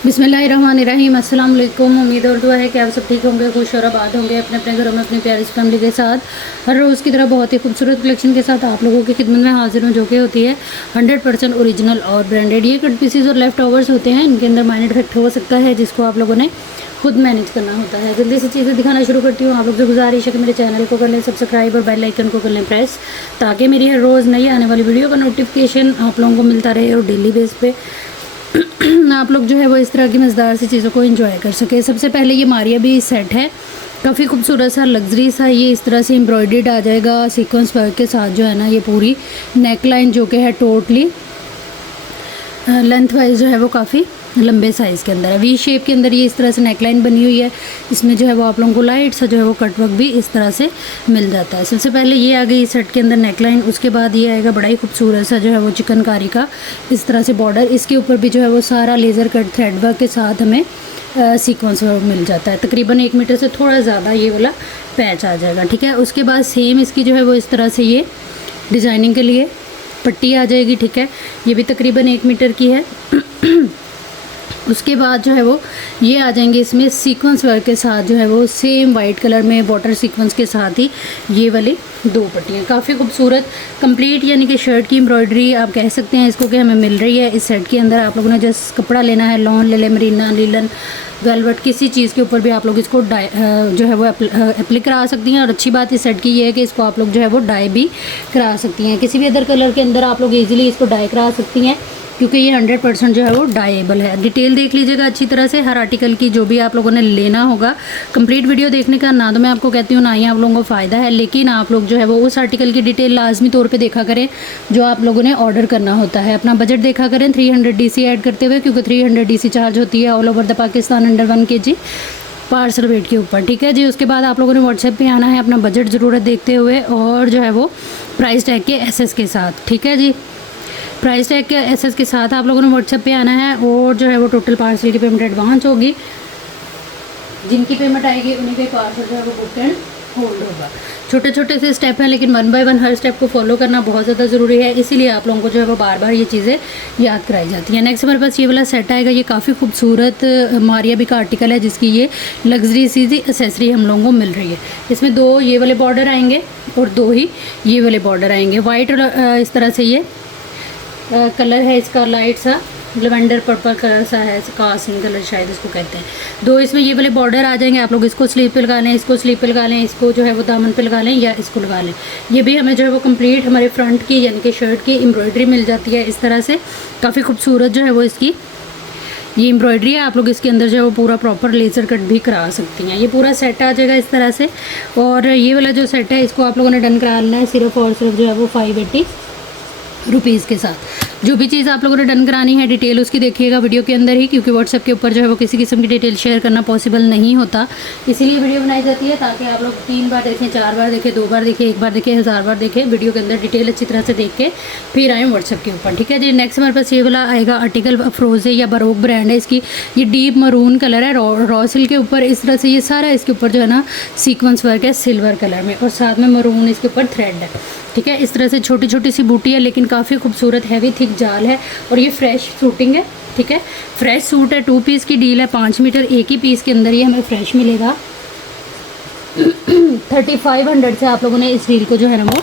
बिस्मिल्लाहिर्रहमानिर्रहीम। अस्सलाम वालेकुम। उम्मीद और दुआ है कि आप सब ठीक होंगे, खुश और आबाद होंगे अपने अपने घरों में अपनी प्यारी फैमिली के साथ। हर रोज़ की तरह बहुत ही खूबसूरत कलेक्शन के साथ आप लोगों की खिदमत में हाजिर हूँ, जो कि होती है 100% ओरिजिनल और ब्रांडेड। ये कट पीसीज और लेफ्ट ओवर्स होते हैं, इनके अंदर माइनर इफेक्ट हो सकता है जिसको आप लोगों ने खुद मैनेज करना होता है। जल्दी से चीज़ें दिखाना शुरू करती हूँ। आप लोग से गुजारिश है कि मेरे चैनल को कर लें सब्सक्राइब और बेल आइकन को कर लें प्रेस, ताकि मेरी हर रोज़ नई आने वाली वीडियो का नोटिफिकेशन आप लोगों को मिलता रहे और डेली बेस पे आप लोग जो है वो इस तरह की मज़ेदार सी चीज़ों को एंजॉय कर सके। सबसे पहले ये मारिया भी सेट है, काफ़ी खूबसूरत सा लग्जरी सा। ये इस तरह से एम्ब्रॉयडर्ड आ जाएगा सीक्वेंस वर्क के साथ जो है ना। ये पूरी नेक लाइन जो कि है टोटली लेंथ वाइज जो है वो काफ़ी लंबे साइज़ के अंदर है। वी शेप के अंदर ये इस तरह से नेक लाइन बनी हुई है। इसमें जो है वो आप लोगों को लाइट सा जो है वो कट वर्क भी इस तरह से मिल जाता है। सबसे पहले ये आ गई सेट के अंदर नेक लाइन, उसके बाद ये आएगा बड़ा ही खूबसूरत सा जो है वो चिकनकारी का इस तरह से बॉर्डर। इसके ऊपर भी जो है वो सारा लेज़र कट थ्रेड वर्क के साथ हमें सीक्वेंस वर्क मिल जाता है। तकरीबन 1 मीटर से थोड़ा ज़्यादा ये वाला पैच आ जाएगा, ठीक है। उसके बाद सेम इसकी जो है वो इस तरह से ये डिज़ाइनिंग के लिए पट्टी आ जाएगी, ठीक है। ये भी तकरीबन 1 मीटर की है। उसके बाद जो है वो ये आ जाएंगे इसमें सीक्वेंस वर्क के साथ जो है वो सेम वाइट कलर में वाटर सीक्वेंस के साथ ही ये वाली 2 पट्टियाँ काफ़ी खूबसूरत कंप्लीट, यानी कि शर्ट की एम्ब्रॉयडरी आप कह सकते हैं इसको, कि हमें मिल रही है इस सेट के अंदर। आप लोगों ने जस्ट कपड़ा लेना है, लॉन ले लें, मरीना, लीलन, वेलवेट, किसी चीज़ के ऊपर भी आप लोग इसको डाई जो है वो एप्ली करा सकती हैं। और अच्छी बात इस सेट की ये है कि इसको आप लोग जो है वो डाई भी करा सकती हैं। किसी भी अदर कलर के अंदर आप लोग ईजिली इसको डाई करा सकती हैं, क्योंकि ये 100% जो है वो डाइएबल है। डिटेल देख लीजिएगा अच्छी तरह से हर आर्टिकल की, जो भी आप लोगों ने लेना होगा। कंप्लीट वीडियो देखने का ना तो मैं आपको कहती हूँ ना ही आप लोगों को फ़ायदा है, लेकिन आप लोग जो है वो उस आर्टिकल की डिटेल लाजमी तौर पे देखा करें जो आप लोगों ने ऑर्डर करना होता है। अपना बजट देखा करें 300 DC ऐड करते हुए, क्योंकि 300 DC चार्ज होती है all over the Pakistan under 1 kg parcel weight के ऊपर, ठीक है जी। उसके बाद आप लोगों ने व्हाट्सएप पे आना है अपना बजट ज़रूरत देखते हुए, और जो है वो प्राइस टैग के SS के साथ, ठीक है जी। प्राइस टैग के SS के साथ आप लोगों ने व्हाट्सएप पे आना है, और जो है वो टोटल पार्सल की पेमेंट एडवांस होगी। जिनकी पेमेंट आएगी उन्हीं के पार्सल जो है वो बुक एंड होल्ड होगा। छोटे छोटे से स्टेप हैं, लेकिन 1 बाय 1 हर स्टेप को फॉलो करना बहुत ज़्यादा ज़रूरी है, इसीलिए आप लोगों को जो है वो बार बार ये चीज़ें याद कराई जाती हैं। नेक्स्ट हमारे पास ये वाला सेट आएगा। ये काफ़ी खूबसूरत मारिया भी का आर्टिकल है, जिसकी ये लग्जरी सी एसेसरी हम लोगों को मिल रही है। इसमें 2 ये वाले बॉर्डर आएंगे और 2 ही ये वाले बॉर्डर आएंगे। वाइट और इस तरह से ये कलर है इसका, लाइट सा लेवेंडर पर्पल कलर सा है, कास्मिन कलर शायद इसको कहते हैं। 2 इसमें ये वाले बॉर्डर आ जाएंगे। आप लोग इसको स्लीव पे लगा लें, इसको स्लीव पे लगा लें, इसको जो है वो दामन पे लगा लें, या इसको लगा लें। ये भी हमें जो है वो कंप्लीट हमारे फ्रंट की यानी कि शर्ट की एम्ब्रॉयडरी मिल जाती है इस तरह से। काफ़ी खूबसूरत जो है वो इसकी ये एम्ब्रॉयडरी है। आप लोग इसके अंदर जो है वो पूरा प्रॉपर लेज़र कट भी करा सकती हैं। ये पूरा सेट आ जाएगा इस तरह से। और ये वाला जो सेट है इसको आप लोगों ने डन करा लेना है सिर्फ और सिर्फ जो है वो 580 रुपीज़ के साथ। जो भी चीज़ आप लोगों ने डन करानी है डिटेल उसकी देखिएगा वीडियो के अंदर ही, क्योंकि व्हाट्सएप के ऊपर जो है वो किसी किस्म की डिटेल शेयर करना पॉसिबल नहीं होता, इसीलिए वीडियो बनाई जाती है ताकि आप लोग 3 बार देखें, 4 बार देखें, 2 बार देखें, 1 बार देखें, 1000 बार देखें। वीडियो के अंदर डिटेल अच्छी तरह से देख के फिर आएँ व्हाट्सएप के ऊपर, ठीक है जी। नेक्स्ट हमारे पास ये वाला आएगा आर्टिकल, अफरोज़े या बरोक ब्रांड है इसकी। ये डीप मरून कलर है, रॉ सिल्क के ऊपर इस तरह से ये सारा इसके ऊपर जो है ना सीक्वेंस वर्क है सिल्वर कलर में, और साथ में मरून इसके ऊपर थ्रेड है, ठीक है। इस तरह से छोटी छोटी सी बूटी है, लेकिन काफ़ी खूबसूरत हैवी थिक जाल है, और ये फ्रेश सूटिंग है, ठीक है। फ्रेश सूट है, 2 पीस की डील है, 5 मीटर एक ही पीस के अंदर ये हमें फ्रेश मिलेगा। 3500 से आप लोगों ने इस डील को जो है ना वो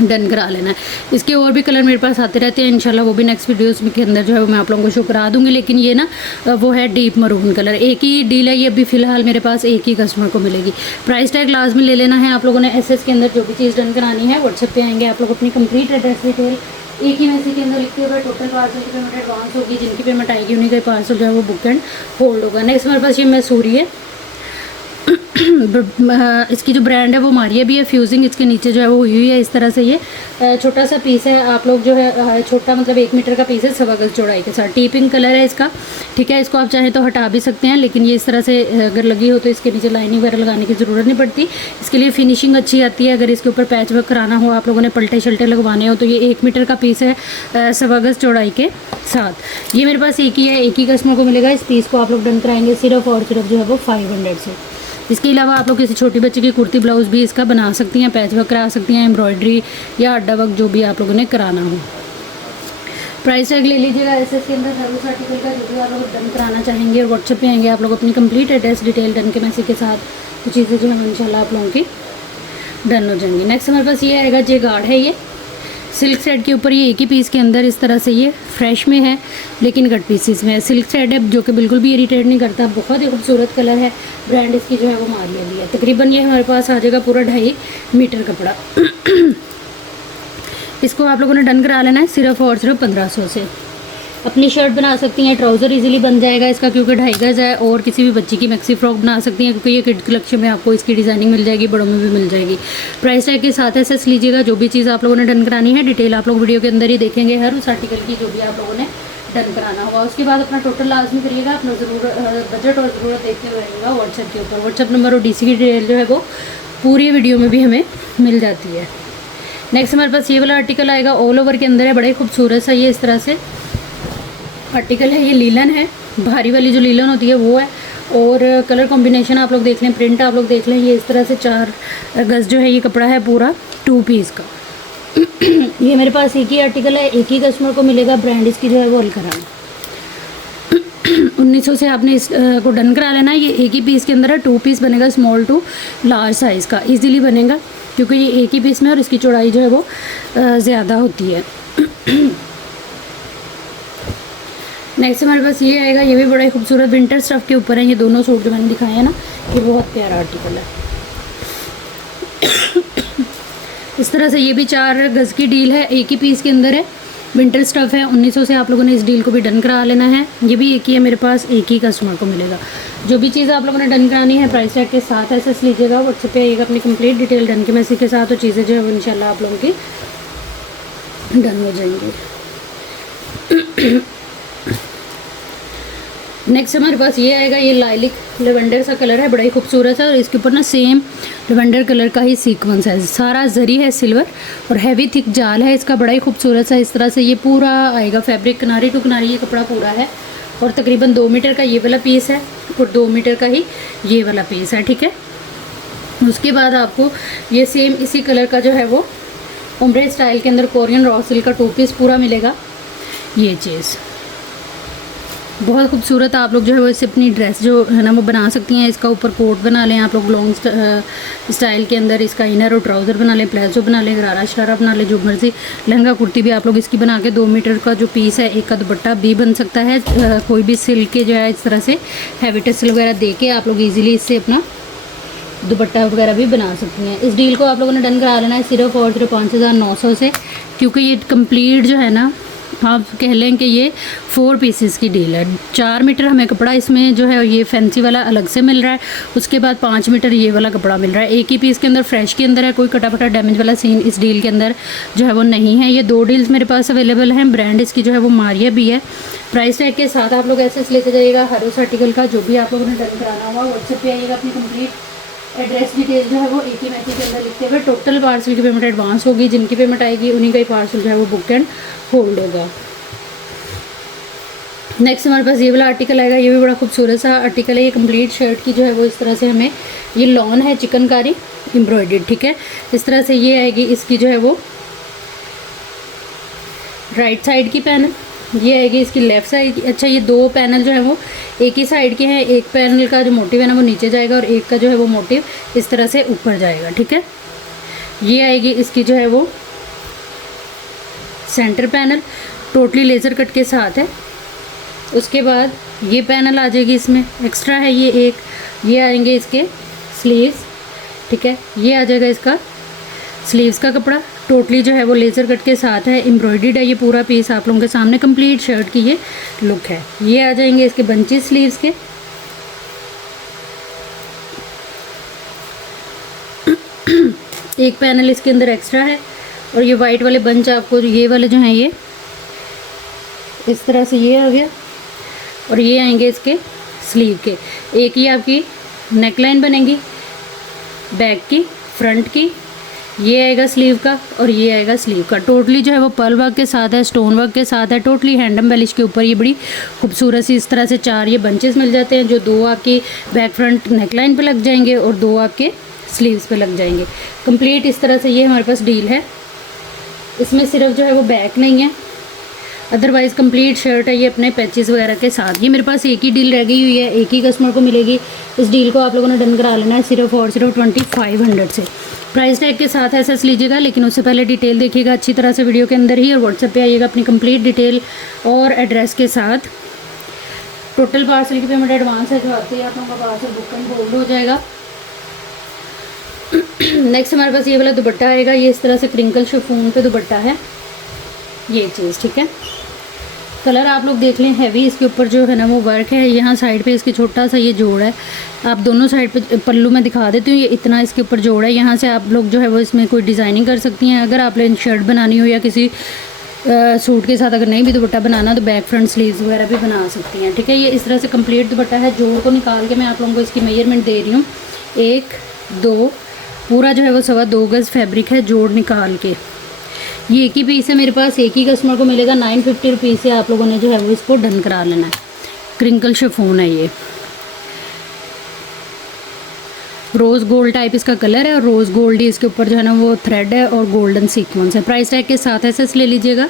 डन करा लेना है। इसके और भी कलर मेरे पास आते रहते हैं, इंशाल्लाह वो भी नेक्स्ट वीडियोस के अंदर जो है वो मैं आप लोगों को शो करा दूंगी। लेकिन ये ना वो है डीप मरून कलर, एक ही डील है ये, अभी फ़िलहाल मेरे पास एक ही कस्टमर को मिलेगी। प्राइस टैग लाजमी ले लेना है आप लोगों ने। SS के अंदर जो भी चीज़ डन करानी है व्हाट्सएप पे आएंगे आप लोग, अपनी कंप्लीट एड्रेस डिटेल एक ही मैसेज के अंदर लिखते हुए टोटल पार्सल की पेमेंट एडवांस होगी। जिनकी पेमेंट आएगी उन्हीं का पार्सल जो है वो बुक एंड होल्ड होगा। नेक्स्ट हमारे पास ये मैसूरी है। इसकी जो ब्रांड है वो मारिया भी है। फ्यूजिंग इसके नीचे जो है वो हुई है इस तरह से। ये छोटा सा पीस है, आप लोग जो है छोटा मतलब 1 मीटर का पीस है, 1.25 गज चौड़ाई के साथ। टी पिंक कलर है इसका, ठीक है। इसको आप चाहें तो हटा भी सकते हैं, लेकिन ये इस तरह से अगर लगी हो तो इसके नीचे लाइनिंग वगैरह लगाने की ज़रूरत नहीं पड़ती। इसके लिए फिनिशिंग अच्छी आती है। अगर इसके ऊपर पैच वर्क कराना हो, आप लोगों ने पलटे शल्टे लगवाने हो, तो ये 1 मीटर का पीस है 1.25 गज चौड़ाई के साथ। ये मेरे पास एक ही है, एक ही कस्टमर को मिलेगा। इस पीस को आप लोग डन कराएंगे सिर्फ और सिर्फ जो है वो 500 से। इसके अलावा आप लोग किसी छोटी बच्चे की कुर्ती ब्लाउज़ भी इसका बना सकती हैं, पैच वर्क करा सकती हैं, एम्ब्रॉयडरी या अड्डा वर्क जो भी आप लोगों ने कराना हो। प्राइस टैग ले लीजिएगा एसएस के अंदर हर उस आर्टिकल का जो भी आप लोग डन कराना चाहेंगे, और व्हाट्सएप पे आएंगे आप लोग अपनी कंप्लीट एड्रेस डिटेल डन के मैसेज के साथ, तो चीज़ें जो है इंशाल्लाह आप लोगों की डन हो जाएंगी। नेक्स्ट हमारे पास ये आएगा जे गार्ड है, ये सिल्क थ्रेड के ऊपर, ये एक ही पीस के अंदर इस तरह से ये फ्रेश में है लेकिन कट पीसीस में है। सिल्क थ्रेड है जो कि बिल्कुल भी इरिटेट नहीं करता, बहुत ही खूबसूरत कलर है। ब्रांड इसकी जो है वो मारिया भी है। तकरीबन ये हमारे पास आ जाएगा पूरा 2.5 मीटर कपड़ा। इसको आप लोगों ने डन करा लेना है सिर्फ और सिर्फ 1500 से। अपनी शर्ट बना सकती हैं, ट्राउज़र इजीली बन जाएगा इसका क्योंकि 2.5 गज है, और किसी भी बच्ची की मैक्सी फ्रॉक बना सकती हैं क्योंकि ये किड कलेक्शन में आपको इसकी डिज़ाइनिंग मिल जाएगी, बड़ों में भी मिल जाएगी। प्राइस टैग के साथ एसएस लीजिएगा। जो भी चीज़ आप लोगों ने डन करानी है डिटेल आप लोग वीडियो के अंदर ही देखेंगे, हर उस आर्टिकल की जो भी आप लोगों ने डन कराना होगा। उसके बाद अपना टोटल लाजमी करिएगा, अपना बजट और ज़रूरत देखते हुए रहेगा व्हाट्सएप के ऊपर। व्हाट्सएप नंबर और डीसी की डिटेल जो है वो पूरी वीडियो में भी हमें मिल जाती है। नेक्स्ट हमारे पास ये वाला आर्टिकल आएगा, ऑल ओवर के अंदर है, बड़े खूबसूरत सा ये इस तरह से आर्टिकल है। ये लीलन है, भारी वाली जो लीलन होती है वो है, और कलर कॉम्बिनेशन आप लोग देख लें, प्रिंट आप लोग देख लें। ये इस तरह से 4 गज जो है ये कपड़ा है पूरा 2 पीस का। ये मेरे पास एक ही आर्टिकल है, एक ही कस्टमर को मिलेगा। ब्रांड इसकी जो है वो अलकराम। 1900 से आपने इस को डन करा लेना है। ये एक ही पीस के अंदर है, 2 पीस बनेगा, स्मॉल टू लार्ज साइज़ का इजीली बनेगा क्योंकि ये एक ही पीस में, और इसकी चौड़ाई जो है वो ज़्यादा होती है। नेक्स्ट हमारे पास ये आएगा, ये भी बड़ा ही खूबसूरत विंटर स्टफ के ऊपर है। ये दोनों सूट जो मैंने दिखाए हैं ना, ये बहुत प्यारा आर्टिकल है। इस तरह से ये भी 4 गज की डील है, एक ही पीस के अंदर है, विंटर स्टफ है। 1900 से आप लोगों ने इस डील को भी डन करा लेना है। ये भी एक ही है मेरे पास, एक ही कस्टमर को मिलेगा। जो भी चीज़ आप लोगों ने डन करानी है प्राइस टैग के साथ एसएस लीजिएगा। व्हाट्सएप पे आइएगा अपनी कंप्लीट डिटेल डन के मैसेज के साथ, तो चीज़ें जो है वो इंशाल्लाह आप लोगों की डन हो जाएंगी। नेक्स्ट हमारे पास ये आएगा, ये लाइलिक लेवेंडर सा कलर है, बड़ा ही खूबसूरत है, और इसके ऊपर ना सेम लेवेंडर कलर का ही सीक्वेंस है। सारा जरी है सिल्वर और हैवी थिक जाल है इसका, बड़ा ही खूबसूरत सा। इस तरह से ये पूरा आएगा फैब्रिक, किनारी टू किनारी ये कपड़ा पूरा है, और तकरीबन 2 मीटर का ये वाला पीस है और 2 मीटर का ही ये वाला पीस है, ठीक है। उसके बाद आपको ये सेम इसी कलर का जो है वो ओम्ब्रे स्टाइल के अंदर कोरियन रॉ सिल्क का 2 पीस पूरा मिलेगा। ये चीज़ बहुत खूबसूरत, आप लोग जो है वो इससे अपनी ड्रेस जो है ना वो बना सकती हैं। इसका ऊपर कोट बना लें आप लोग लॉन्ग स्टाइल के अंदर, इसका इनर और ट्राउज़र बना लें, प्लाजो बना लें, गरारा शरारा बना लें, जो मर्जी। लहंगा कुर्ती भी आप लोग इसकी बना के 2 मीटर का जो पीस है, एक का दुपट्टा भी बन सकता है। कोई भी सिल्क के जो है इस तरह से हैवी टसल वगैरह दे के आप लोग ईजिली इससे अपना दुपट्टा वगैरह भी बना सकती हैं। इस डील को आप लोगों ने डन करा लेना है सिर्फ और सिर्फ 5900 से, क्योंकि ये कंप्लीट जो है ना आप कह लें कि ये 4 पीसेस की डील है। 4 मीटर हमें कपड़ा इसमें जो है ये फैंसी वाला अलग से मिल रहा है, उसके बाद 5 मीटर ये वाला कपड़ा मिल रहा है। एक ही पीस के अंदर फ्रेश के अंदर है, कोई कटा फटा डैमेज वाला सीन इस डील के अंदर जो है वो नहीं है। ये 2 डील्स मेरे पास अवेलेबल हैं। ब्रांड इसकी जो है वो मारिया भी है। प्राइस टैग के साथ आप लोग ऐसे लेते जाइएगा हर उस आर्टिकल का, जो भी आप लोगों ने डन कराना होगा। व्हाट्सएप पे आइएगा, अपनी कंप्लीट एड्रेस डिटेल जो है वो एक ही मैसेज के अंदर लिखते हुए। टोटल पार्सल की पेमेंट एडवांस होगी, जिनकी पेमेंट आएगी उन्हीं का ही पार्सल जो है वो बुक एंड होल्ड होगा। नेक्स्ट हमारे पास ये वाला आर्टिकल आएगा, ये भी बड़ा खूबसूरत सा आर्टिकल है। ये कंप्लीट शर्ट की जो है वो इस तरह से हमें ये लॉन है चिकनकारी एम्ब्रॉयडर्ड, ठीक है। इस तरह से ये आएगी इसकी जो है वो राइट साइड की पैनल, ये आएगी इसकी लेफ़्ट साइड की। अच्छा, ये 2 पैनल जो है वो एक ही साइड के हैं। एक पैनल का जो मोटिव है ना वो नीचे जाएगा, और एक का जो है वो मोटिव इस तरह से ऊपर जाएगा, ठीक है। ये आएगी इसकी जो है वो centre panel, totally laser cut के साथ है। उसके बाद ये पैनल आ जाएगी, इसमें एक्स्ट्रा है ये एक। ये आएंगे इसके स्लीव्स, ठीक है। ये आ जाएगा इसका स्लीव्स का कपड़ा, टोटली जो है वो लेज़र कट के साथ है, एम्ब्रॉयडर्ड है ये पूरा पीस। आप लोगों के सामने कंप्लीट शर्ट की ये लुक है। ये आ जाएंगे इसके बंचेस स्लीव्स के। एक पैनल इसके अंदर एक्स्ट्रा है, और ये वाइट वाले बंच आपको ये वाले जो हैं ये इस तरह से ये आ गया, और ये आएंगे इसके स्लीव के। एक ही आपकी नेकलाइन बनेगी बैक की, फ्रंट की, ये आएगा स्लीव का, और ये आएगा स्लीव का। टोटली जो है वो पर्ल वर्क के साथ है, स्टोन वर्क के साथ है, टोटली हैंडम बेलिश के ऊपर। ये बड़ी खूबसूरत सी इस तरह से 4 ये बंचेस मिल जाते हैं, जो 2 आपकी बैक फ्रंट नेकलाइन पे लग जाएंगे और 2 आपके स्लीव्स पे लग जाएंगे। कंप्लीट इस तरह से ये हमारे पास डील है। इसमें सिर्फ जो है वो बैक नहीं है, अदरवाइज़ कंप्लीट शर्ट है ये अपने पैचेस वगैरह के साथ। ये मेरे पास एक ही डील रह गई हुई है, एक ही कस्टमर को मिलेगी। इस डील को आप लोगों ने डन करा लेना है सिर्फ और सिर्फ 2500 से। प्राइस टैग के साथ एसएस लीजिएगा, लेकिन उससे पहले डिटेल देखिएगा अच्छी तरह से वीडियो के अंदर ही, और व्हाट्सएप पे आइएगा अपनी कंप्लीट डिटेल और एड्रेस के साथ। टोटल पार्सल की पेमेंट एडवांस है, जो आते ही आप लोगों का पार्सल बुक एंड होल्ड हो जाएगा। नेक्स्ट हमारे पास ये वाला दुपट्टा आएगा, ये इस तरह से क्रिंकल शिफॉन पे दुपट्टा है ये चीज़, ठीक है। कलर आप लोग देख लें, हैवी इसके ऊपर जो है ना वो वर्क है। यहाँ साइड पे इसके छोटा सा ये जोड़ है, आप दोनों साइड पे पल्लू में दिखा देती हूँ, ये इतना इसके ऊपर जोड़ है। यहाँ से आप लोग जो है वो इसमें कोई डिज़ाइनिंग कर सकती हैं। अगर आप लोग शर्ट बनानी हो या किसी सूट के साथ अगर नहीं भी दुपट्टा बनाना तो बैक फ्रंट स्लीव्स वगैरह भी बना सकती हैं, ठीक है। ये इस तरह से कंप्लीट दुपट्टा है। जोड़ को निकाल के मैं आप लोगों को इसकी मेजरमेंट दे रही हूँ, 1 2 पूरा जो है वो 2.25 गज़ फैब्रिक है। जोड़ निकाल के ये एक ही पीस है मेरे पास, एक ही कस्टमर को मिलेगा। 950 रुपीज़ से आप लोगों ने जो है वो इसको डन करा लेना है। क्रिंकल शिफॉन है ये, रोज़ गोल्ड टाइप इसका कलर है, और रोज़ गोल्ड ही इसके ऊपर जो है ना वो थ्रेड है और गोल्डन सीक्वेंस है। प्राइस टैग के साथ एसएस ले लीजिएगा।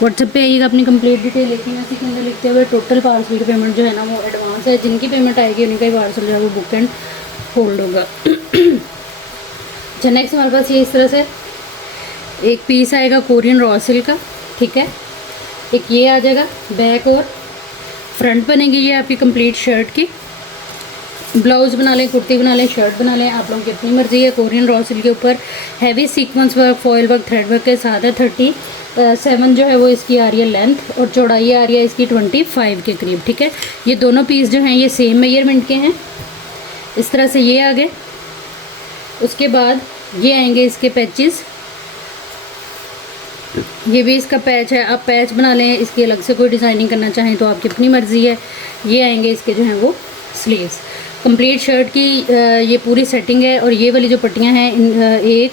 व्हाट्सएप पे आइएगा, अपनी कंप्लीट डिटेल लिखी उसी के अंदर लिखते हुए। टोटल पार्सल की पेमेंट जो है ना वो एडवांस है, जिनकी पेमेंट आएगी उन्हीं का ही पार्सल जो है वो बुक एंड होल्ड होगा। अच्छा, नेक्स्ट हमारे पास ये इस तरह से एक पीस आएगा कोरियन रॉ सिल्क का, ठीक है। एक ये आ जाएगा, बैक और फ्रंट बनेगी ये आपकी कंप्लीट शर्ट की। ब्लाउज़ बना लें, कुर्ती बना लें, शर्ट बना लें, आप लोगों की अपनी मर्ज़ी है। कोरियन रॉ सिल्क के ऊपर heavy sequence work, foil work, thread work के साथ है। 37 जो है वो इसकी आ रही है लेंथ, और चौड़ाई आ रही है इसकी 25 के करीब, ठीक है। ये दोनों पीस जो हैं ये सेम मेजरमेंट के हैं। इस तरह से ये आ गए। उसके बाद ये आएंगे इसके पैचेस, ये भी इसका पैच है। आप पैच बना लें, इसकी अलग से कोई डिज़ाइनिंग करना चाहें तो आपकी अपनी मर्ज़ी है। ये आएंगे इसके जो हैं वो स्लीव्स। कंप्लीट शर्ट की ये पूरी सेटिंग है। और ये वाली जो पट्टियाँ हैं 1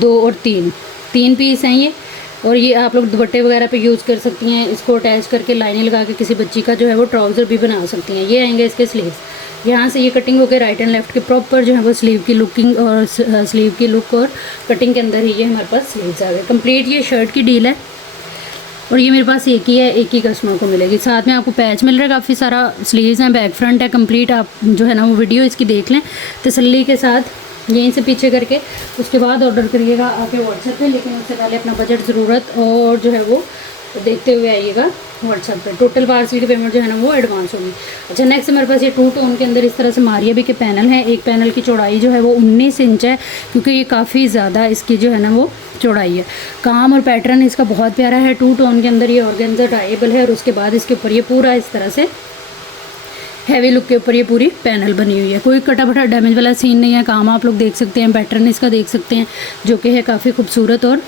2 और 3 पीस हैं ये। और ये आप लोग दुपट्टे वगैरह पे यूज़ कर सकती हैं। इसको अटैच करके लाइनें लगा के किसी बच्ची का जो है वो ट्राउज़र भी बना सकती हैं। ये आएंगे इसके स्लीव्स। यहाँ से ये कटिंग होकर राइट एंड लेफ्ट के प्रॉपर जो है वो स्लीव की लुकिंग और स्लीव की लुक और कटिंग के अंदर ही ये हमारे पास स्लीव्स आ गए। कंप्लीट ये शर्ट की डील है, और ये मेरे पास एक ही है, एक ही कस्टमर को मिलेगी। साथ में आपको पैच मिल रहा है, काफ़ी सारा स्लीव्स हैं, बैक फ्रंट है कंप्लीट। आप जो है ना वो वीडियो इसकी देख लें तसल्ली के साथ, यहीं से पीछे करके उसके बाद ऑर्डर करिएगा आके व्हाट्सएप पे। लेकिन उससे पहले अपना बजट, ज़रूरत और जो है वो देखते हुए आइएगा व्हाट्सएप पे। टोटल पार्सल की पेमेंट जो है ना वो एडवांस होगी। अच्छा, नेक्स्ट हमारे पास ये 2 टोन के अंदर इस तरह से मारिया भी के पैनल हैं। एक पैनल की चौड़ाई जो है वो 19 इंच है, क्योंकि ये काफ़ी ज़्यादा इसकी जो है ना वो चौड़ाई है। काम और पैटर्न इसका बहुत प्यारा है। 2 टोन के अंदर ये ऑर्गेन्जा टाइबल है, और उसके बाद इसके ऊपर ये पूरा इस तरह से हैवी लुक के ऊपर ये पूरी पैनल बनी हुई है। कोई कटा फटा डैमेज वाला सीन नहीं है। काम आप लोग देख सकते हैं, पैटर्न इसका देख सकते हैं, जो कि है काफ़ी खूबसूरत और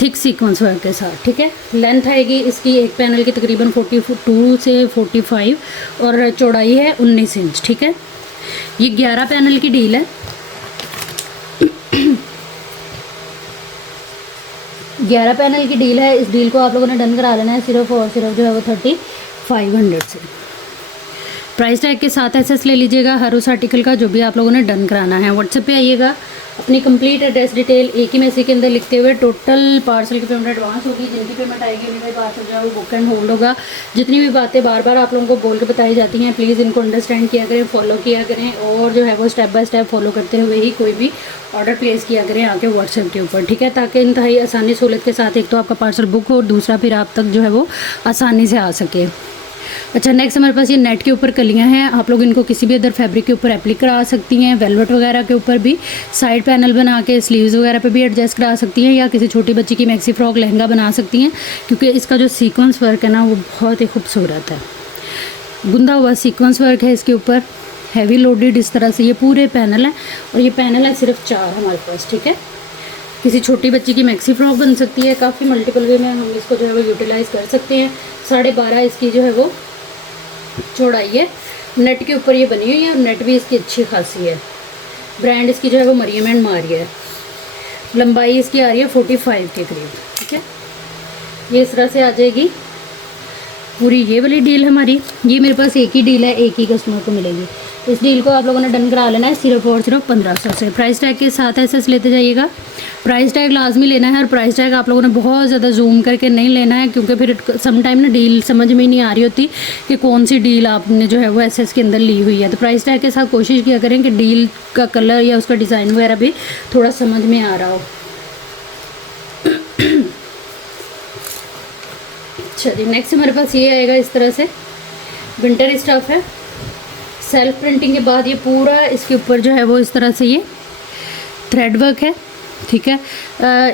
थिक सीक्वेंस वर्क के साथ, ठीक है। लेंथ आएगी इसकी एक पैनल की तकरीबन 42 से 45, और चौड़ाई है 19 इंच, ठीक है। ये 11 पैनल की डील है। 11 पैनल की डील है। इस डील को आप लोगों ने डन करा लेना है सिर्फ और सिर्फ जो है वो 3500 से। प्राइस टैग के साथ एसएस ले लीजिएगा हर उस आर्टिकल का जो भी आप लोगों ने डन कराना है। व्हाट्सएप पे आइएगा, अपनी कंप्लीट एड्रेस डिटेल एक ही मैसेज के अंदर लिखते हुए। टोटल पार्सल की पेमेंट एडवांस होगी, जिनकी पेमेंट आएगी उनका पार्सल जो है वो बुक एंड होल्ड होगा। जितनी भी बातें बार बार आप लोगों को बोल के बताई जाती हैं, प्लीज़ इनको अंडरस्टैंड किया करें, फॉलो किया करें, और जो है वो स्टेप बाय स्टेप फॉलो करते हुए ही कोई भी ऑर्डर प्लेस किया करें आके व्हाट्सएप के ऊपर, ठीक है। ताकि इंतहाई आसानी सहूलत के साथ एक तो आपका पार्सल बुक हो, और दूसरा फिर आप तक जो है वो आसानी से आ सके। अच्छा, नेक्स्ट हमारे पास ये नेट के ऊपर कलियां हैं। आप लोग इनको किसी भी अदर फैब्रिक के ऊपर एप्लिक करा सकती हैं। वेलवेट वगैरह के ऊपर भी साइड पैनल बना के स्लीव्स वगैरह पे भी एडजस्ट करा सकती हैं, या किसी छोटी बच्ची की मैक्सी फ्रॉक लहंगा बना सकती हैं, क्योंकि इसका जो सीक्वेंस वर्क है ना वो बहुत ही खूबसूरत है। गुंदा हुआ सीक्वेंस वर्क है इसके ऊपर, हैवी लोडेड इस तरह से ये पूरे पैनल हैं। और ये पैनल है सिर्फ 4 हमारे पास, ठीक है। किसी छोटी बच्ची की मैक्सी फ्रॉक बन सकती है। काफ़ी मल्टीपल वे में हम इसको जो है वो यूटिलाइज़ कर सकते हैं। 12.5 इसकी जो है वो चौड़ाई है। नेट के ऊपर ये बनी हुई है, और नेट भी इसकी अच्छी खासी है। ब्रांड इसकी जो है वो मरियम एंड मारिया है। लंबाई इसकी आ रही है 45 के करीब, ठीक है। ये इस तरह से आ जाएगी पूरी ये वाली डील हमारी। ये मेरे पास एक ही डील है, एक ही कस्टमर को मिलेगी। इस डील को आप लोगों ने डन करा लेना है सिर्फ और सिर्फ 1500 से। प्राइस टैग के साथ ऐसे लेते जाइएगा। प्राइस टैग लाजमी लेना है और प्राइस टैग आप लोगों ने बहुत ज़्यादा जूम करके नहीं लेना है, क्योंकि फिर सम टाइम ना डील समझ में ही नहीं आ रही होती कि कौन सी डील आपने जो है वो एसएस के अंदर ली हुई है। तो प्राइस टैग के साथ कोशिश किया करें कि डील का कलर या उसका डिज़ाइन वगैरह भी थोड़ा समझ में आ रहा हो। चलिए नेक्स्ट हमारे पास ये आएगा इस तरह से, विंटर स्टफ है। सेल्फ प्रिंटिंग के बाद ये पूरा इसके ऊपर जो है वो इस तरह से ये थ्रेड वर्क है, ठीक है।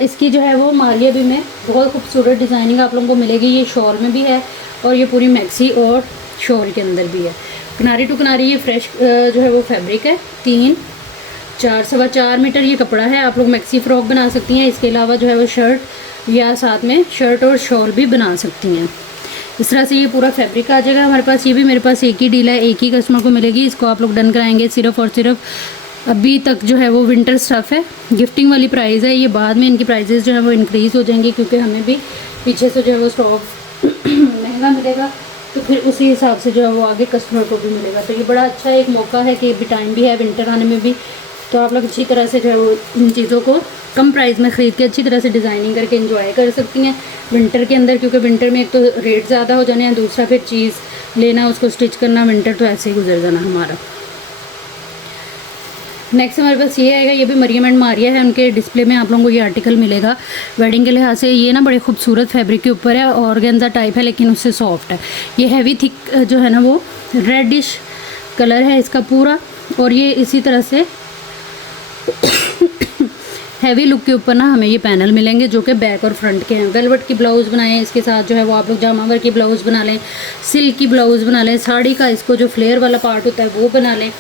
इसकी जो है वो मालिया भी में बहुत खूबसूरत डिज़ाइनिंग आप लोगों को मिलेगी। ये शॉल में भी है और ये पूरी मैक्सी और शॉल के अंदर भी है। किनारी टू किनारी ये फ्रेश जो है वो फैब्रिक है। 3-4 सवा 4 मीटर ये कपड़ा है। आप लोग मैक्सी फ्रॉक बना सकती हैं। इसके अलावा जो है वो शर्ट या साथ में शर्ट और शॉल भी बना सकती हैं। इस तरह से ये पूरा फैब्रिक आ जाएगा हमारे पास। ये भी मेरे पास एक ही डील है, एक ही कस्टमर को मिलेगी। इसको आप लोग डन कराएंगे सिर्फ और सिर्फ अभी तक जो है वो विंटर स्टफ़ है, गिफ्टिंग वाली प्राइस है। ये बाद में इनकी प्राइजेस जो है वो इंक्रीज़ हो जाएंगी, क्योंकि हमें भी पीछे से जो है वो स्टॉक महंगा मिलेगा, तो फिर उसी हिसाब से जो है वो आगे कस्टमर को भी मिलेगा। तो ये बड़ा अच्छा एक मौका है कि अभी टाइम भी है विंटर आने में भी, तो आप लोग अच्छी तरह से जो है वो इन चीज़ों को कम प्राइस में ख़रीद के अच्छी तरह से डिज़ाइनिंग करके एंजॉय कर सकती हैं विंटर के अंदर। क्योंकि विंटर में एक तो रेट ज़्यादा हो जाने हैं, दूसरा फिर चीज़ लेना उसको स्टिच करना, विंटर तो ऐसे ही गुजर जाना हमारा। नेक्स्ट हमारे पास ये आएगा, ये भी मरियम एंड मारिया है। उनके डिस्प्ले में आप लोगों को ये आर्टिकल मिलेगा वेडिंग के लिहाज से। ये ना बड़े खूबसूरत फैब्रिक के ऊपर है, ऑर्गेन्जा टाइप है लेकिन उससे सॉफ्ट है। ये हैवी थिक जो है ना वो रेडिश कलर है इसका पूरा, और ये इसी तरह से हैवी लुक के ऊपर ना हमें ये पैनल मिलेंगे जो कि बैक और फ्रंट के हैं। वेलवेट की ब्लाउज़ बनाए हैं इसके साथ जो है वो आप लोग जामावर की ब्लाउज़ बना लें, सिल्क की ब्लाउज़ बना लें, साड़ी का इसको जो फ्लेयर वाला पार्ट होता है वो बना लें।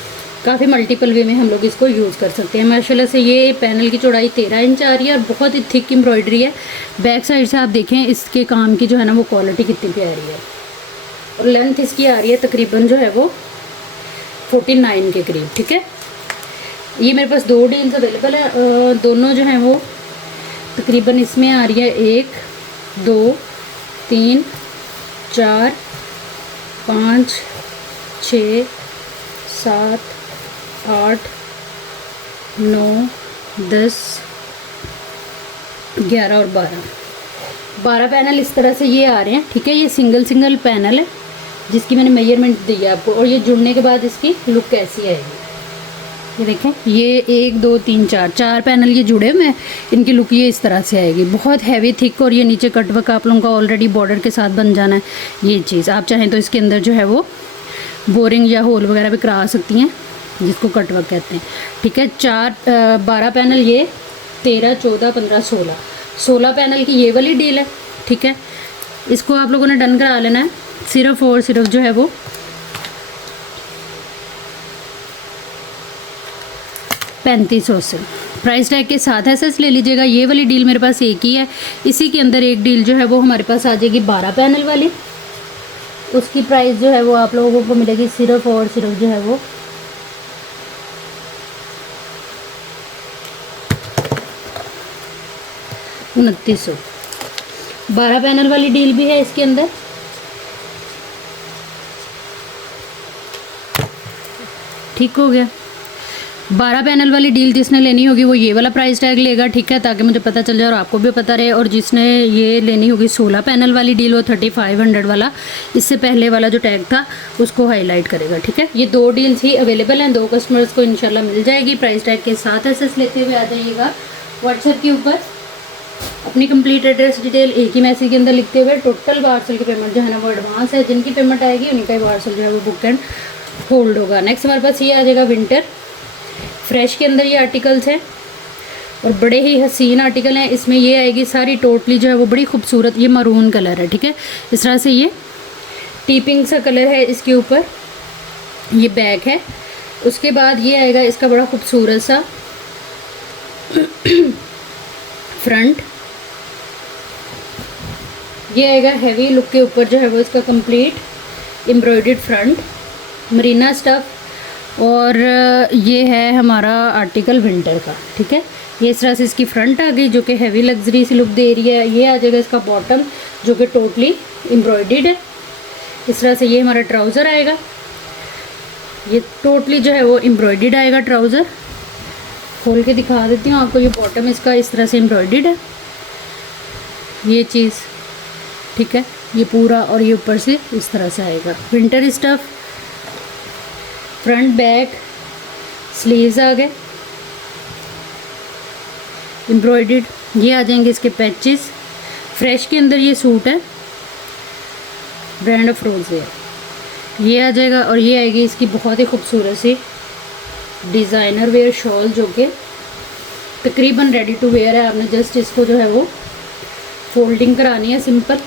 काफ़ी मल्टीपल वे में हम लोग इसको यूज़ कर सकते हैं। माशाल्लाह से ये पैनल की चौड़ाई 13 इंच आ रही है और बहुत ही थिक एम्ब्रॉयडरी है। बैक साइड से आप देखें इसके काम की जो है ना वो क्वालिटी कितनी प्यारी है, और लेंथ इसकी आ रही है तकरीबन जो है वो 49 के करीब, ठीक है। ये मेरे पास 2 डील्स अवेलेबल है, दोनों जो हैं वो तकरीबन इसमें आ रही है 1 2 3 4 5 6 7 8 9 10 11 और 12 पैनल इस तरह से ये आ रहे हैं, ठीक है। ये सिंगल पैनल है जिसकी मैंने मेजरमेंट दी है आपको, और ये जुड़ने के बाद इसकी लुक कैसी आएगी ये देखें। ये 1 2 3 4 पैनल ये जुड़े हुए हैं, इनकी लुक ये इस तरह से आएगी, बहुत हैवी थिक। और ये नीचे कटवर्क आप लोगों का ऑलरेडी बॉर्डर के साथ बन जाना है। ये चीज़ आप चाहें तो इसके अंदर जो है वो बोरिंग या होल वगैरह भी करा सकती हैं, जिसको कटवर्क कहते हैं, ठीक है। 12 पैनल ये 13 14 15 16 पैनल की ये वाली डील है, ठीक है। इसको आप लोगों ने डन करा लेना है सिर्फ और सिर्फ जो है वो 3500 से। प्राइस टैग के साथ ऐसे ले लीजिएगा। ये वाली डील मेरे पास एक ही है, इसी के अंदर एक डील जो है वो हमारे पास आ जाएगी 12 पैनल वाली। उसकी प्राइस जो है वो आप लोगों को मिलेगी सिर्फ और सिर्फ जो है वो 2900। 12 पैनल वाली डील भी है इसके अंदर, ठीक हो गया। 12 पैनल वाली डील जिसने लेनी होगी वो ये वाला प्राइस टैग लेगा, ठीक है, ताकि मुझे पता चल जाए और आपको भी पता रहे। और जिसने ये लेनी होगी 16 पैनल वाली डील वो 3500 वाला, इससे पहले वाला जो टैग था उसको हाईलाइट करेगा, ठीक है। ये 2 डील्स ही अवेलेबल हैं, 2 कस्टमर्स को इंशाल्लाह मिल जाएगी। प्राइस टैग के साथ ऐसे लेते हुए आ जाइएगा व्हाट्सएप के ऊपर अपनी कंप्लीट एड्रेस डिटेल एक ही मैसेज के अंदर लिखते हुए। टोटल पार्सल की पेमेंट जो है ना वो एडवांस है, जिनकी पेमेंट आएगी उनका ही पार्सल जो है वो बुक एंड होल्ड होगा। नेक्स्ट हमारे पास ये आ जाएगा विंटर फ्रेश के अंदर ये आर्टिकल्स हैं और बड़े ही हसीन आर्टिकल हैं। इसमें ये आएगी सारी टोटली जो है वो बड़ी खूबसूरत, ये मरून कलर है, ठीक है। इस तरह से ये टीपिंग सा कलर है इसके ऊपर, ये बैक है। उसके बाद ये आएगा इसका बड़ा खूबसूरत सा फ्रंट, ये आएगा हैवी लुक के ऊपर जो है वो इसका complete embroidered front Marina stuff. और ये है हमारा आर्टिकल विंटर का, ठीक है। ये इस तरह से इसकी फ्रंट आ गई जो कि हैवी लग्जरी सी लुक दे रही है। ये आ जाएगा इसका बॉटम जो कि टोटली एम्ब्रॉयडर्ड है। इस तरह से ये हमारा ट्राउज़र आएगा। ये टोटली जो है वो एम्ब्रॉयडर्ड आएगा ट्राउज़र। खोल के दिखा देती हूँ आपको। ये बॉटम इसका इस तरह से एम्ब्रॉयडर्ड है, ये चीज़, ठीक है। ये पूरा और ये ऊपर से इस तरह से आएगा। Winter stuff, front back sleeves आ गए एम्ब्रॉयडर्ड। ये आ जाएंगे इसके पैचेस। फ्रेश के अंदर ये सूट है, ब्रांड ऑफ रोज़ है, ये आ जाएगा। और ये आएगी इसकी बहुत ही खूबसूरत सी डिज़ाइनर वेयर शॉल, जो कि तकरीबन रेडी टू वेयर है। आपने जस्ट इसको जो है वो फोल्डिंग करानी है सिंपल,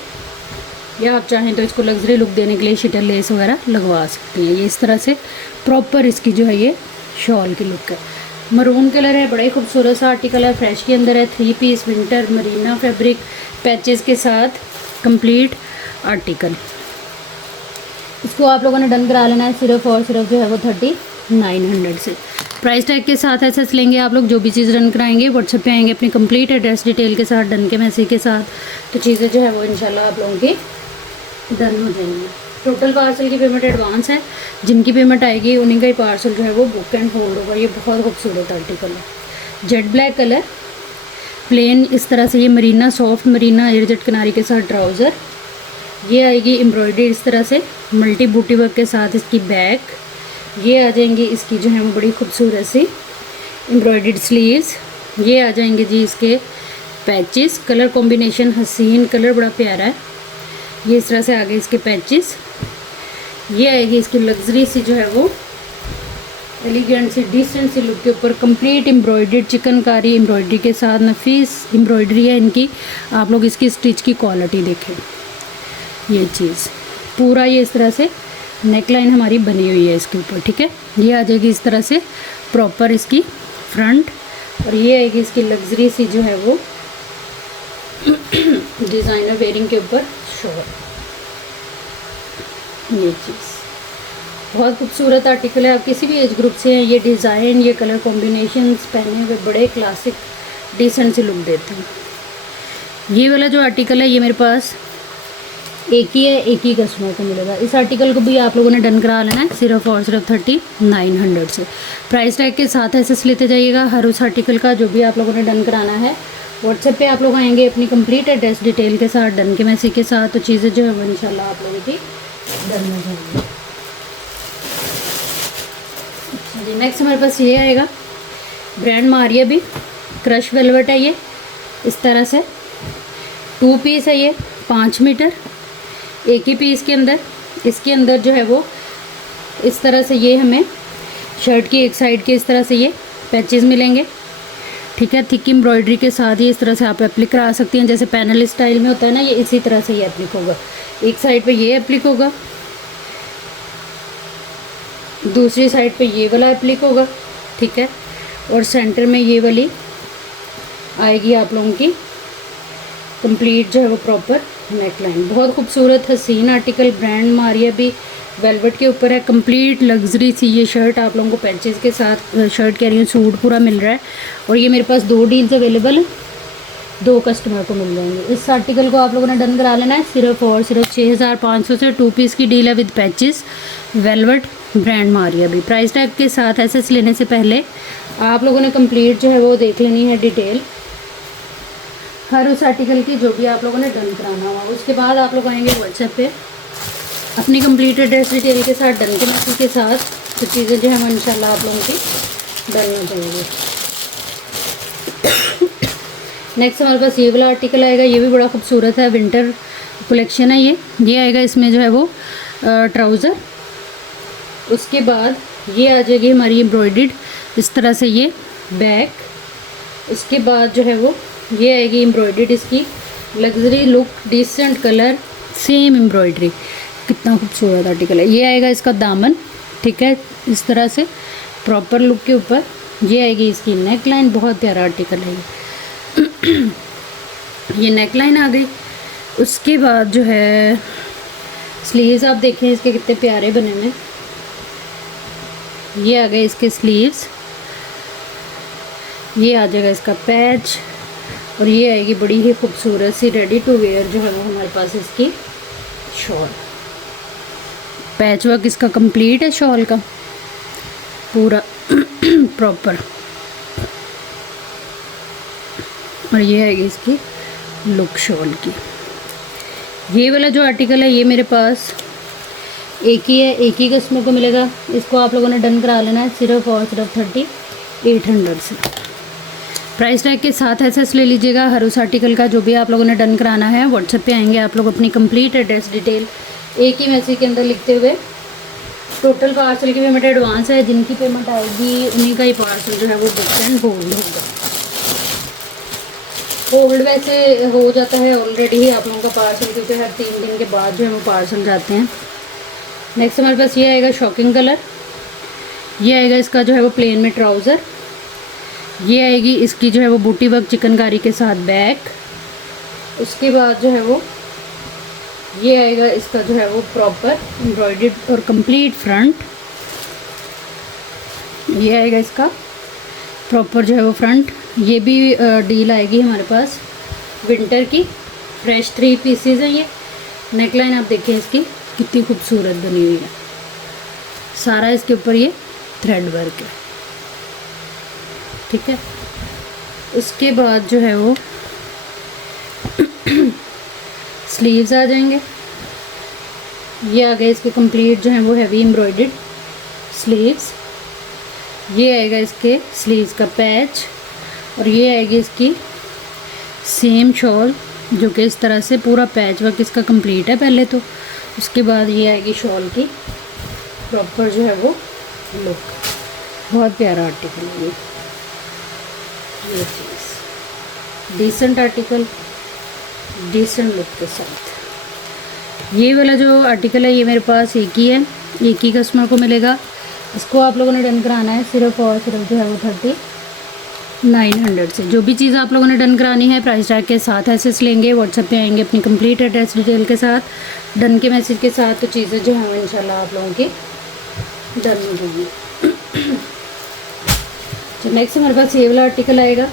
या आप चाहें तो इसको लग्जरी लुक देने के लिए शीटर लेस वगैरह लगवा सकती हैं। ये इस तरह से प्रॉपर इसकी जो है ये शॉल की लुक है। मरून कलर है, बड़ा ही खूबसूरत सा आर्टिकल है, फ्रेश के अंदर है। 3 piece winter marina fabric patches के साथ कंप्लीट आर्टिकल। इसको आप लोगों ने डन करा लेना है सिर्फ और सिर्फ जो है वो 3900 से। प्राइस टैग के साथ ऐसे लेंगे आप लोग। जो भी चीज़ डन कराएंगे व्हाट्सएप पे आएंगे अपनी कंप्लीट एड्रेस डिटेल के साथ, डन के मैसेज के साथ, तो चीज़ें जो है वो इंशाल्लाह आप लोगों की डन हो जाएंगी। टोटल पार्सल की पेमेंट एडवांस है, जिनकी पेमेंट आएगी उन्हीं का ही पार्सल जो है वो बुक एंड होल्ड होगा। ये बहुत खूबसूरत आर्टिकल है, जेड ब्लैक कलर, प्लेन इस तरह से। ये मरीना, सॉफ्ट मरीना एयरजेट किनारी के साथ ट्राउज़र। ये आएगी एम्ब्रॉयडरी इस तरह से मल्टी बूटी वर्क के साथ इसकी बैक। ये आ जाएंगी इसकी जो है वो बड़ी खूबसूरत सी एम्ब्रॉयडर्ड स्लीव्स। ये आ जाएंगे जी इसके पैचेस। कलर कॉम्बिनेशन हसीन कलर, बड़ा प्यारा है। ये इस तरह से आगे इसके पैचेस। ये आएगी इसकी लग्जरी सी जो है वो एलिगेंट सी डिसेंट सी लुक के ऊपर कंप्लीट एम्ब्रॉयडर्ड चिकनकारी एम्ब्रॉयडरी के साथ नफीस एम्ब्रॉयडरी है इनकी। आप लोग इसकी स्टिच की क्वालिटी देखें। ये चीज़ पूरा ये इस तरह से नेक लाइन हमारी बनी हुई है इसके ऊपर, ठीक है। ये आ जाएगी इस तरह से प्रॉपर इसकी फ्रंट, और ये आएगी इसकी लग्जरी सी जो है वो डिज़ाइनर वेयरिंग के ऊपर शॉल। ये चीज़ बहुत खूबसूरत आर्टिकल है। आप किसी भी एज ग्रुप से हैं, ये डिज़ाइन ये कलर कॉम्बिनेशन पहने हुए बड़े क्लासिक डिसेंट से लुक देते हैं। ये वाला जो आर्टिकल है ये मेरे पास एक ही है, एक ही कस्टमर को मिलेगा। इस आर्टिकल को भी आप लोगों ने डन करा लेना है सिर्फ और सिर्फ 3900 से। प्राइस टैग के साथ एसेस लेते जाइएगा हर उस आर्टिकल का जो भी आप लोगों ने डन कराना है। व्हाट्सएप पे आप लोग आएंगे अपनी कंप्लीट एड्रेस डिटेल के साथ, डन के मैसेज के साथ, तो चीज़ें जो है वो इंशाल्लाह आप लोगों की डन हो जाएंगी। अच्छा जी, नेक्स्ट हमारे पास ये आएगा ब्रांड मारिया भी, क्रश वेलवेट है ये इस तरह से। 2 पीस है ये, 5 मीटर एक ही पीस के अंदर। इसके अंदर जो है वो इस तरह से ये हमें शर्ट की एक साइड के इस तरह से ये पैचेस मिलेंगे, ठीक है। थिक एम्ब्रॉयडरी के साथ ये इस तरह से आप एप्लिक करा सकती हैं, जैसे पैनल स्टाइल में होता है ना, ये इसी तरह से ये एप्लिक होगा। एक साइड पे ये एप्लिक होगा, दूसरी साइड पे ये वाला एप्लिक होगा, ठीक है। और सेंटर में ये वाली आएगी आप लोगों की कंप्लीट जो है वो प्रॉपर नेक लाइन। बहुत खूबसूरत हसीन आर्टिकल, ब्रांड मारिया भी वेलवेट के ऊपर है। कंप्लीट लग्जरी सी ये शर्ट आप लोगों को पैचेस के साथ शर्ट कह रही हूँ, सूट पूरा मिल रहा है। और ये मेरे पास 2 डील्स अवेलेबल है, 2 कस्टमर को मिल जाएंगे। इस आर्टिकल को आप लोगों ने डन करा लेना है सिर्फ और सिर्फ 6500 से। 2 पीस की डील है with patches, velvet, brand Maria भी। प्राइस टैग के साथ एसेस लेने से पहले आप लोगों ने कंप्लीट जो है वो देख लेनी है डिटेल हर उस आर्टिकल की जो भी आप लोगों ने डन कराना हुआ। उसके बाद आप लोग आएंगे व्हाट्सएप पे अपनी कंप्लीट एड्रेस डिटेल के साथ, डन के मैसेज के साथ, तो चीज़ें जो है इंशाल्लाह आप लोगों की डन हो जाएंगी। नेक्स्ट हमारे पास ये वाला आर्टिकल आएगा, ये भी बड़ा खूबसूरत है, विंटर कलेक्शन है ये आएगा इसमें जो है वो ट्राउज़र। उसके बाद ये आ जाएगी हमारी एम्ब्रॉयडर्ड इस तरह से ये बैक। उसके बाद जो है वो ये आएगी एम्ब्रॉयडर्ड इसकी luxury look, decent colour, same embroidery. कितना खूबसूरत आर्टिकल है। ये आएगा इसका दामन, ठीक है, इस तरह से प्रॉपर लुक के ऊपर। ये आएगी इसकी नेक लाइन, बहुत प्यारा आर्टिकल है ये नेक लाइन आ गई। उसके बाद जो है स्लीव्स आप देखें इसके कितने प्यारे बने हुए। ये आ गए इसके स्लीव्स, ये आ जाएगा इसका पैच, और ये आएगी बड़ी ही खूबसूरत सी रेडी टू वेयर जो है वो हमारे पास इसकी शॉल। पैच वर्क इसका कंप्लीट है शॉल का, पूरा प्रॉपर। और ये आएगी इसकी लुक शॉल की। ये वाला जो आर्टिकल है ये मेरे पास एक ही है, एक ही कस्टमर को मिलेगा। इसको आप लोगों ने डन करा लेना है सिर्फ और सिर्फ 3800 से। प्राइस टैग के साथ एसएस ले लीजिएगा हर उस आर्टिकल का जो भी आप लोगों ने डन कराना है। व्हाट्सएप पे आएंगे आप लोग अपनी कंप्लीट एड्रेस डिटेल एक ही मैसेज के अंदर लिखते हुए। टोटल पार्सल की पेमेंट एडवांस है, जिनकी पेमेंट आएगी उन्हीं का ही पार्सल जो है वो बुक एंड होल्ड होगा। होल्ड वैसे हो जाता है ऑलरेडी ही आप लोगों का पार्सल, क्योंकि हर 3 दिन के बाद जो है वो पार्सल जाते हैं। नेक्स्ट हमारे पास ये आएगा शॉकिंग कलर। ये आएगा इसका जो है वो प्लेन में ट्राउज़र। ये आएगी इसकी जो है वो बूटी वर्क चिकनकारी के साथ बैक। उसके बाद जो है वो ये आएगा इसका जो है वो प्रॉपर एम्ब्रॉयडर्ड और कंप्लीट फ्रंट। ये आएगा इसका प्रॉपर जो है वो फ्रंट। ये भी डील आएगी हमारे पास विंटर की। फ्रेश 3 पीसेज हैं ये। नेकलाइन आप देखें इसकी कितनी खूबसूरत बनी हुई है। सारा इसके ऊपर ये थ्रेड वर्क है, ठीक है। उसके बाद जो है वो स्लीव्स आ जाएंगे। ये आ गए इसके कंप्लीट जो है वो हैवी एम्ब्रॉयडर्ड स्लीव्स। ये आएगा इसके स्लीव्स का पैच। और ये आएगी इसकी सेम शॉल जो कि इस तरह से पूरा पैच वर्क इसका कंप्लीट है पहले तो। उसके बाद ये आएगी शॉल की प्रॉपर जो है वो लुक। बहुत प्यारा आर्टिकल है ये चीज़, डिसेंट आर्टिकल, डिसेंट लुक के साथ। ये वाला जो आर्टिकल है ये मेरे पास एक ही है, एक ही कस्टमर को मिलेगा। इसको आप लोगों ने डन कराना है सिर्फ और सिर्फ जो है वो 3900 से। जो भी चीज़ आप लोगों ने डन करानी है प्राइस टैग के साथ एसएस लेंगे। व्हाट्सएप पे आएंगे अपनी कंप्लीट एड्रेस डिटेल के साथ डन के मैसेज के साथ, तो चीज़ें जो हैं इंशाल्लाह आप लोगों की डन हो जाएंगी। तो नेक्स्ट हमारे पास ये वाला आर्टिकल आएगा।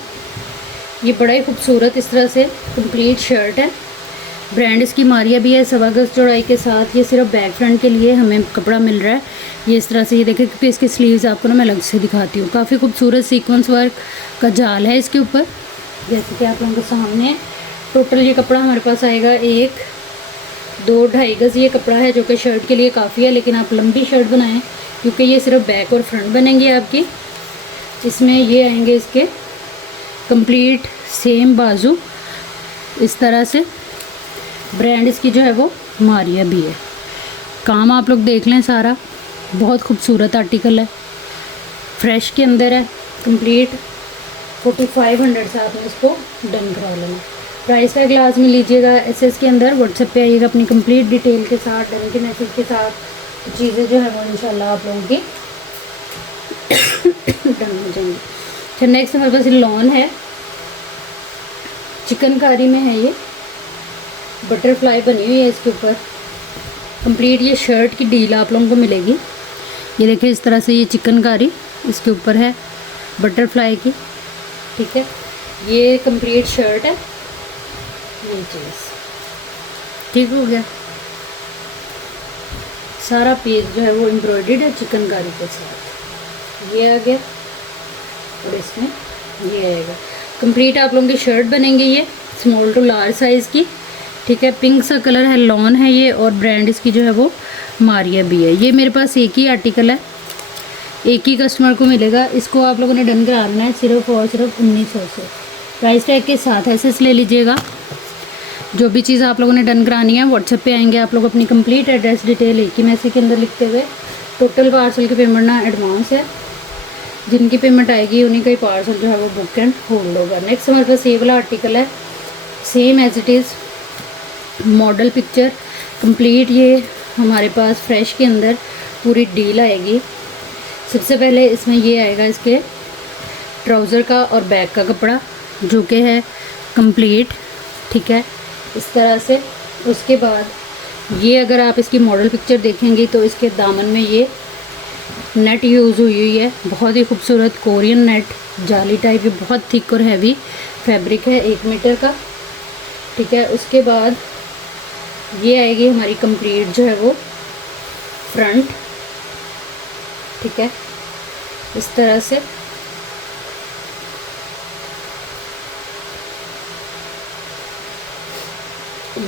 ये बड़ा ही खूबसूरत इस तरह से कंप्लीट शर्ट है। ब्रांड इसकी मारिया भी है 1.25 गज चौड़ाई के साथ। ये सिर्फ बैक फ्रंट के लिए हमें कपड़ा मिल रहा है। ये इस तरह से ये देखें, क्योंकि इसकी स्लीव्स आपको ना मैं अलग से दिखाती हूँ। काफ़ी खूबसूरत सीक्वेंस वर्क का जाल है इसके ऊपर, जैसे कि आप लोगों के सामने है। टोटल ये कपड़ा हमारे पास आएगा 1, 2, 2.5 गज ये कपड़ा है, जो कि शर्ट के लिए काफ़ी है। लेकिन आप लंबी शर्ट बनाएं क्योंकि ये सिर्फ बैक और फ्रंट बनेंगी आपकी। इसमें ये आएंगे इसके कंप्लीट सेम बाजू इस तरह से। ब्रांड इसकी जो है वो मारिया भी है। काम आप लोग देख लें सारा, बहुत खूबसूरत आर्टिकल है, फ्रेश के अंदर है कंप्लीट। 4500 से आपने इसको डन करा लेना। प्राइस का क्लास में लीजिएगा एसएस के अंदर। व्हाट्सएप पे आइएगा अपनी कंप्लीट डिटेल के साथ डन के मैसेज के साथ, तो चीज़ें जो है वो इंशाल्लाह आप लोगों की डन हो जाएंगी। फिर नेक्स्ट हमारे पास लॉन है, चिकनकारी में है। ये बटरफ्लाई बनी हुई है इसके ऊपर कंप्लीट। ये शर्ट की डील आप लोगों को मिलेगी। ये देखिए इस तरह से ये चिकनकारी इसके ऊपर है बटरफ्लाई की, ठीक है। ये कंप्लीट शर्ट है, ये चीज़ ठीक हो गया। सारा पीस जो है वो एम्ब्रॉयडर्ड है चिकनकारी के साथ। ये आ गया और इसमें ये आएगा कंप्लीट आप लोगों की शर्ट बनेंगी। ये स्मॉल टू लार्ज साइज़ की, ठीक है। पिंक सा कलर है, लॉन है ये, और ब्रांड इसकी जो है वो मारिया भी है। ये मेरे पास एक ही आर्टिकल है, एक ही कस्टमर को मिलेगा। इसको आप लोगों ने डन कराना है सिर्फ और सिर्फ 1900 से। प्राइस टैग के साथ एसएस ले लीजिएगा। जो भी चीज़ आप लोगों ने डन करानी है व्हाट्सएप पे आएंगे आप लोग अपनी कंप्लीट एड्रेस डिटेल एक ही मैसेज के अंदर लिखते हुए। टोटल पार्सल की पेमेंट ना एडवांस है, जिनकी पेमेंट आएगी उन्हीं का ही पार्सल जो है वो बुक एंड होल्ड होगा। नेक्स्ट हमारे पास ये वाला आर्टिकल है, same as it is model picture complete. ये हमारे पास फ्रेश के अंदर पूरी डील आएगी। सबसे पहले इसमें ये आएगा इसके ट्राउज़र का और बैक का कपड़ा जो कि है कंप्लीट, ठीक है, इस तरह से। उसके बाद ये अगर आप इसकी मॉडल पिक्चर देखेंगे तो इसके दामन में ये नेट यूज़ हुई है, बहुत ही खूबसूरत कोरियन नेट जाली टाइप। ये बहुत थिक और हैवी फैब्रिक है 1 मीटर का, ठीक है। उसके बाद ये आएगी हमारी कंप्लीट जो है वो फ्रंट, ठीक है। इस तरह से।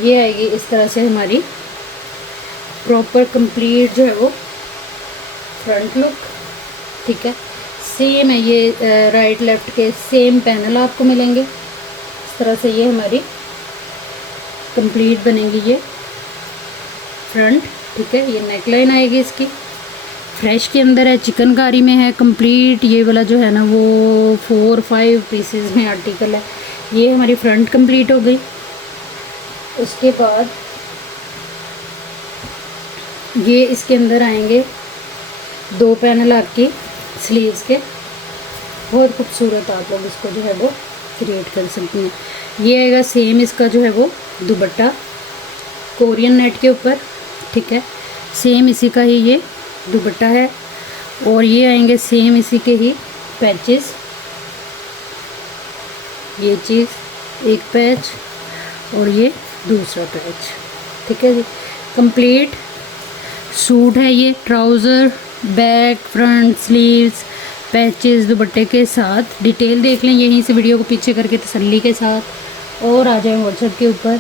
ये आएगी इस तरह से हमारी प्रॉपर कंप्लीट जो है वो फ्रंट लुक। ठीक है, सेम है ये राइट लेफ्ट के सेम पैनल आपको मिलेंगे। इस तरह से ये हमारी कंप्लीट बनेगी ये फ्रंट। ठीक है, ये नेकलाइन आएगी इसकी, फ्रेश के अंदर है, चिकनकारी में है कंप्लीट। ये वाला जो है ना वो 4-5 पीसेस में आर्टिकल है। ये हमारी फ्रंट कंप्लीट हो गई। उसके बाद ये इसके अंदर आएंगे 2 पैनल आपकी स्लीव्स के, बहुत खूबसूरत आप लोग इसको जो है वो क्रिएट कर सकते हैं। ये आएगा सेम इसका जो है वो दुपट्टा कोरियन नेट के ऊपर। ठीक है, सेम इसी का ही ये दुपट्टा है, और ये आएंगे सेम इसी के ही पैचेस। ये चीज़ एक पैच और ये दूसरा पैच। ठीक है जी, कंप्लीट सूट है ये, trouser, back, front, sleeves, patches, दुपट्टे के साथ। डिटेल देख लें यहीं से वीडियो को पीछे करके तसल्ली के साथ, और आ जाएं व्हाट्सएप के ऊपर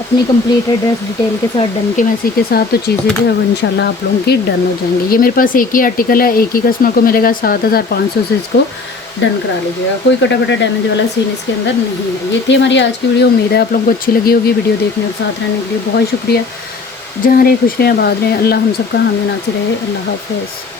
अपनी कंप्लीट एड्रेस डिटेल के साथ, डन के मैसेज के साथ, तो चीज़ें जो है वो इंशाल्लाह आप लोगों की डन हो जाएंगी। ये मेरे पास एक ही आर्टिकल है, एक ही कस्टमर को मिलेगा, 7500 से इसको डन करा लीजिएगा। कोई कटा फटा डैमेज वाला सीन इसके अंदर नहीं है। ये थी हमारी आज की वीडियो, उम्मीद है आप लोगों को अच्छी लगी होगी। वीडियो देखने और साथ रहने के लिए बहुत शुक्रिया। जहाँ रहे खुश रहें, आबाद रहें, अल्लाह हम सबका हामी नासिर रहे। अल्लाह हाफ़िज़।